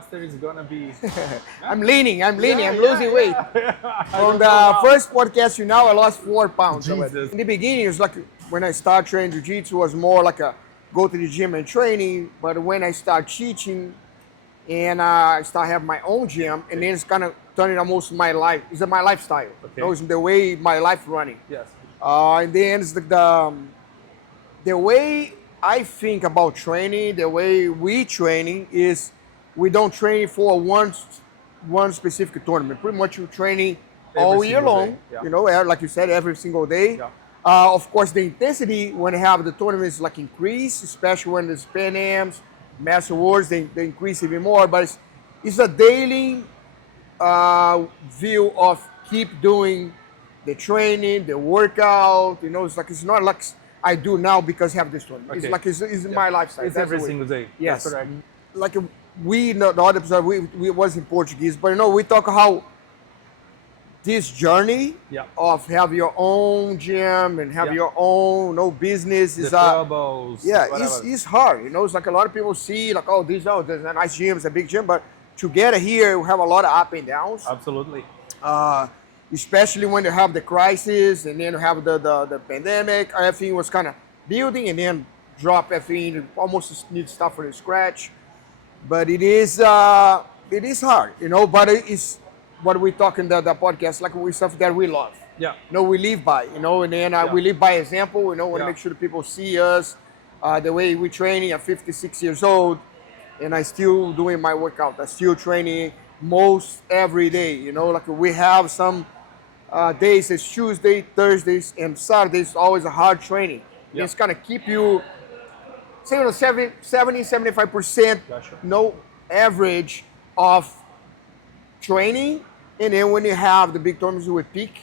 Master is gonna be. I'm leaning, I'm Yeah, losing weight. I From don't know the how. first podcast to now, I lost 4 pounds already. Jesus. In the beginning, it was like when I started training jiu-jitsu, was more like a go to the gym and training. But when I start teaching and I start having my own gym, and then it's kind of turning almost my life. It's my lifestyle. Okay. It's the way my life running. Yes. And then it's the way I think about training, the way we training is we don't train for one specific tournament. Pretty much you training all year single long. day, yeah. You know, like you said, every single day. Yeah. Of course, the intensity when you have the tournaments like increase, especially when there's Pan Ams, Master Wars, they increase even more. But it's a daily view of keep doing the training, the workout. You know, it's not like I do now because I have this one. It's Okay. like it's my lifestyle. It's That's every the way. single day. Yes. That's correct. Like we know the other episode we was in Portuguese, but you know we talk how this journey Yeah. of have your own gym and have Yeah. your own business The is troubles. yeah, whatever. it's hard. You know, it's like a lot of people see like, oh, there's a nice gym, it's a big gym, but together here we have a lot of up and downs. Absolutely. Especially when you have the crisis and then you have the pandemic. Everything was kind of building and then drop everything, almost need to start from scratch. But it is hard, you know. But it's what we talk in the podcast, like we stuff that we love. Yeah. You know, we live by, you know, and then Yeah. we live by example. You know, want to Yeah. make sure that people see us, the way we training. I'm 56 years old, and I still doing my workout. I still training most every day. You know, like we have some days, it's Tuesday, Thursdays, and Saturdays, always a hard training. Yeah. It's kind of keep you, say, on a 75%, Gotcha. no average of training. And then when you have the big tournaments, you will peak.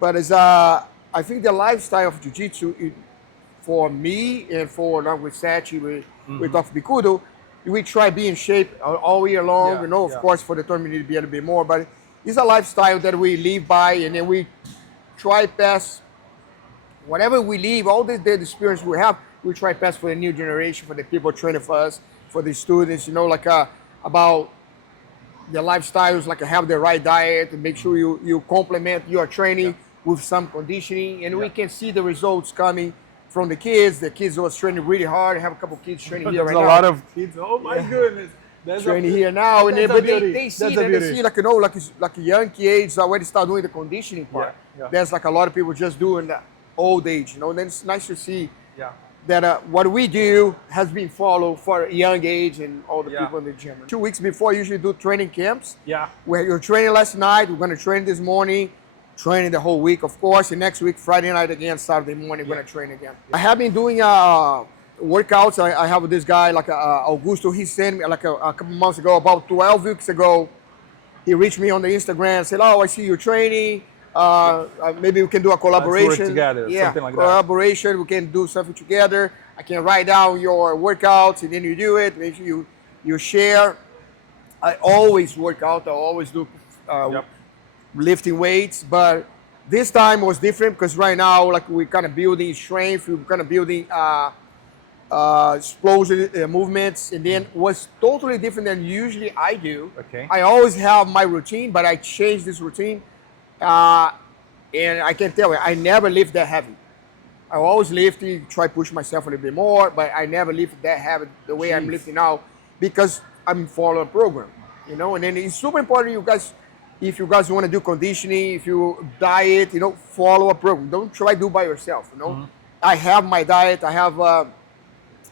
But as I think the lifestyle of jiu-jitsu, for me and for like with Sachi, with Dr. Bicudo, we try be in shape all year long. Yeah, You know, of yeah. course, for the tournament, we need to be a little bit more. But it's a lifestyle that we live by, and then we try pass whatever we live, all the experience we have, we try pass for the new generation, for the people training for us, for the students. You know, like about the lifestyles, like have the right diet, and make sure you complement your training with some conditioning, and we can see the results coming from the kids. The kids was training really hard. I have a couple kids training here There's right a now. lot of kids. Oh my goodness. That's Training here now, and then, that's a but they beauty. see That's that a they beauty. see like, you know, like it's like a young age already start doing the conditioning part. Yeah, yeah. There's like a lot of people just doing that old age, you know. And then it's nice to see Yeah. that what we do has been followed for a young age and all the Yeah. people in the gym. 2 weeks before, I usually do training camps. Yeah. Where you're training last night, we're gonna train this morning, training the whole week, of course. And next week, Friday night again, Saturday morning, we're gonna train again. I have been doing workouts. I have this guy like Augusto. He sent me like a couple months ago, about 12 weeks ago. He reached me on the Instagram, said, "Oh, I see you training. Maybe we can do a collaboration together, Yeah, something like that." collaboration. We can do something together. I can write down your workouts and then you do it. Make sure you share. I always work out. I always do Yep. lifting weights, but this time was different because right now, like we're kind of building strength. We're kind of building explosive movements, and then was totally different than usually I do. Okay. I always have my routine, but I changed this routine, and I can tell you, I never lift that heavy. I always lift, try push myself a little bit more, but I never lift that heavy the way I'm Jeez. lifting now because I'm following a program, you know. And then it's super important, you guys, if you guys want to do conditioning, if you diet, you know, follow a program. Don't try to do by yourself, you know. I have my diet. I have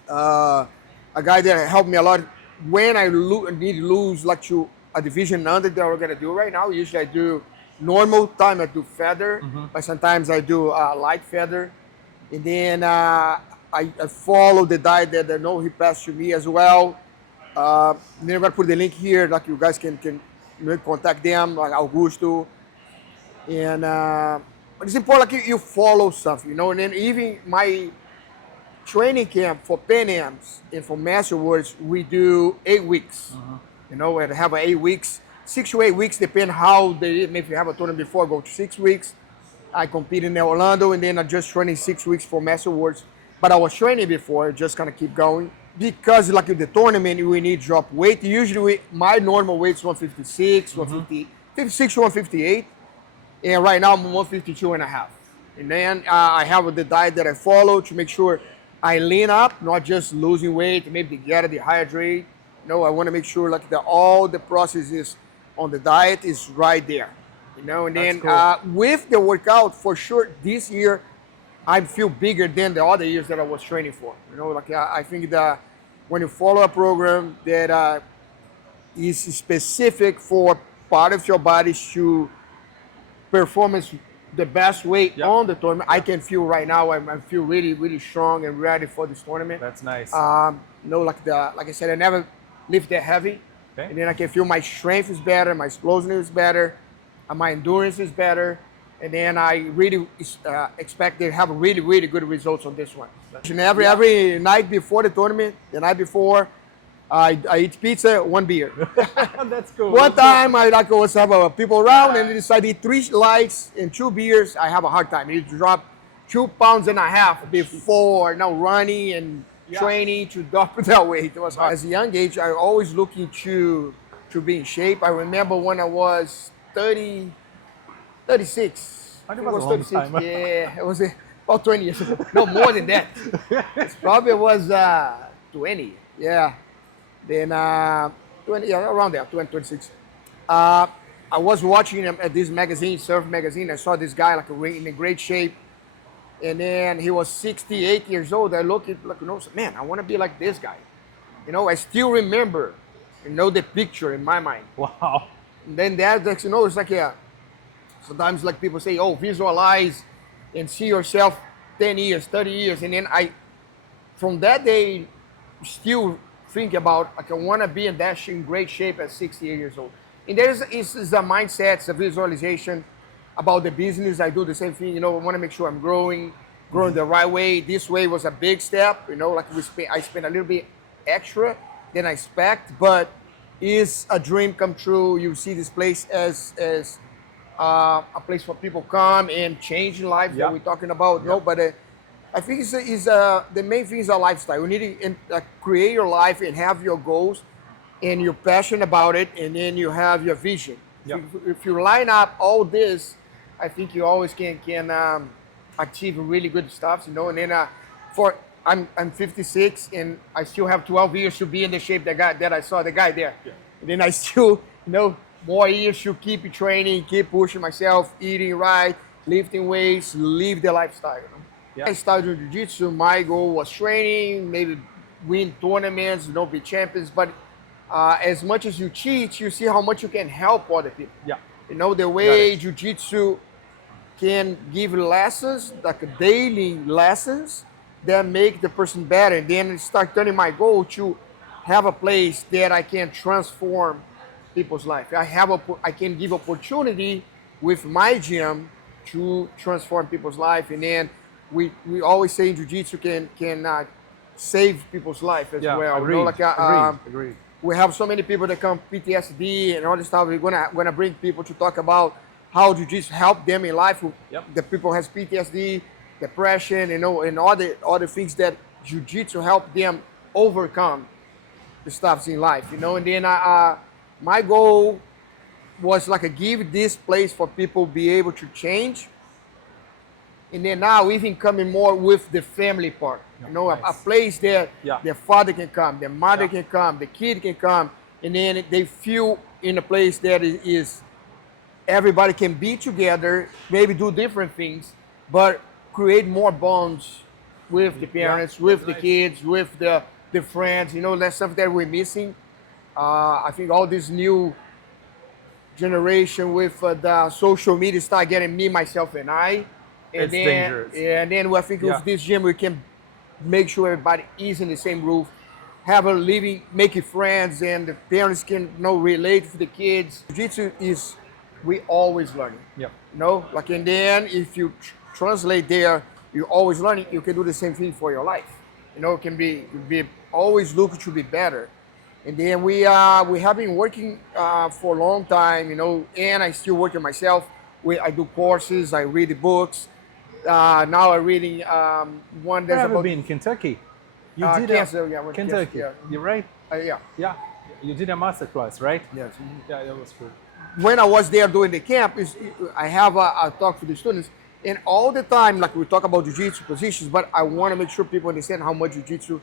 a guy that helped me a lot when I need to lose like to a division under that we're gonna do right now. Usually I do normal time, I do feather, but sometimes I do light feather. And then I follow the diet that I know he passed to me as well. And then I'm gonna put the link here, like you guys can contact them, like Augusto. And but it's important like you follow something, you know. And then even my training camp for Pan Ams and for Master Words, we do 8 weeks. You know, and have 8 weeks, 6 to 8 weeks, depend how they. Maybe you have a tournament before, go to 6 weeks. I compete in Orlando, and then I just training 6 weeks for Master Words. But I was training before, just kind of keep going. because like in the tournament we need to drop weight. Usually my normal weight is 156, 150, 56 to 158, and right now I'm 152 and a half. And then I have the diet that I follow to make sure I lean up, not just losing weight, maybe get dehydrate. I want to make sure like all the processes on the diet is right there. And That's then cool. with the workout, for sure, this year I feel bigger than the other years that I was training for. Like I think that when you follow a program that is specific for part of your body to performance the best way Yep. on the tournament, I Yep. can feel right now I feel really, really strong and ready for this tournament. That's nice. Like I said, I never lift that heavy. Okay. And then I can feel my strength is better, my explosiveness is better, my endurance is better. And then I really expect to have really, really good results on this one. And every night before the tournament, the night before, I eat pizza, one beer. That's cool. One That's time I always have people around and decide to eat 3 lights and 2 beers. I have a hard time. I need to drop 2.5 pounds before running and training to drop that weight. It was hard. As a young age, I always looking to be in shape. I remember when I was 36. I think I it was was a long 36. time. Yeah, it was about 20 years ago. No, more than that. It probably was 20. Yeah. Then 20, around there, 20, 26. I was watching him at this magazine, Surf Magazine. I saw this guy like in a great shape. And then he was 68 years old. I look at man, I want to be like this guy. I still remember, the picture in my mind. Wow. And then it's like, sometimes like people say, oh, visualize and see yourself 10 years, 30 years. And then from that day, still think about, like, I want to be in great shape at 68 years old. And there's a mindset, it's a visualization about the business. I do the same thing, I want to make sure I'm growing the right way. This way was a big step, like I spent a little bit extra than I expect, but is a dream come true. You see this place as a place where people come and change lives that we're talking about. But I think the main thing is a lifestyle. You need to create your life and have your goals, and you're passionate about it, and then you have your vision. Yep. If you line up all this, I think you always can achieve really good stuff. And then I'm 56 and I still have 12 years to be in the shape that I saw the guy there. Yeah. And then I still more years to keep training, keep pushing myself, eating right, lifting weights, live the lifestyle. Yeah. I started jiu-jitsu. My goal was training, maybe win tournaments, be champions. But as much as you teach, you see how much you can help other people. Yeah. The way jiu-jitsu can give lessons, like daily lessons, that make the person better. And then start turning my goal to have a place that I can transform people's life. I can give opportunity with my gym to transform people's life. And then we always say in jiu-jitsu can save people's life as well. Agreed. Agreed. We have so many people that come PTSD and all this stuff. We're gonna bring people to talk about how jiu-jitsu help them in life. The people has PTSD, depression, and all the things that jiu-jitsu help them overcome the stuffs in life. And then my goal was like give this place for people be able to change. And then now even coming more with the family part, nice. a place that their father can come, their mother can come, the kid can come, and then they feel in a place that is everybody can be together, maybe do different things, but create more bonds with the parents, with the kids, with the friends. That's stuff that we're missing. I think all this new generation with the social media start getting me, myself, and I. It's dangerous. Yeah, and then I think with this gym we can make sure everybody is in the same roof, have a living, make it friends, and the parents can relate to the kids. Jiu-jitsu is we always learning. Yep. And then if you translate there, you always learning. You can do the same thing for your life. It can be always looking to be better. And then we have been working for a long time. And I still work on myself. I do courses. I read the books. Now I'm reading one that's Where have you about been? Kentucky? You did Kansas, yeah, went to Kansas, Kentucky. yeah. You're right. Yeah. Yeah. You did a master class, right? Yes. Yeah, that was cool. When I was there doing the camp, I have a talk to the students, and all the time, like we talk about jiu-jitsu positions, but I want to make sure people understand how much jiu-jitsu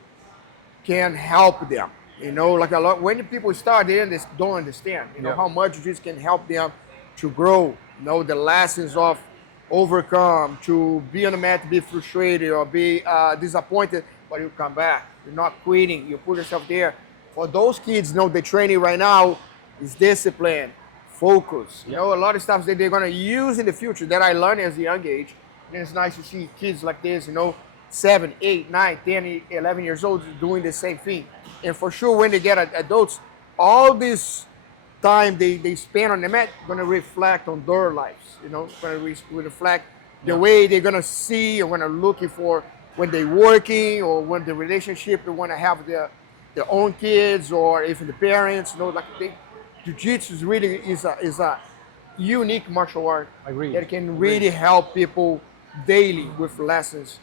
can help them. You know, like a lot when people start, they don't understand. You know Yeah. how much jiu-jitsu can help them to grow. You know the lessons of overcome, to be on the mat, be frustrated or be disappointed, but you come back. You're not quitting. You put yourself there. For those kids, you know, the training right now is discipline, focus. You know, a lot of stuff that they're gonna use in the future that I learned as a young age. And it's nice to see kids like this, you know, 7, 8, 9, 10, 11 years old doing the same thing. And for sure, when they get adults, all this time they spend on the mat gonna reflect on their lives. You know, gonna reflect the way they're gonna see or gonna looking for when they're working or when the relationship they wanna have their own kids or even the parents. You know, like jiu-jitsu is really is a unique martial art. I agree. That can really help people daily with lessons,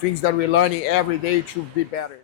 things that we're learning every day to be better.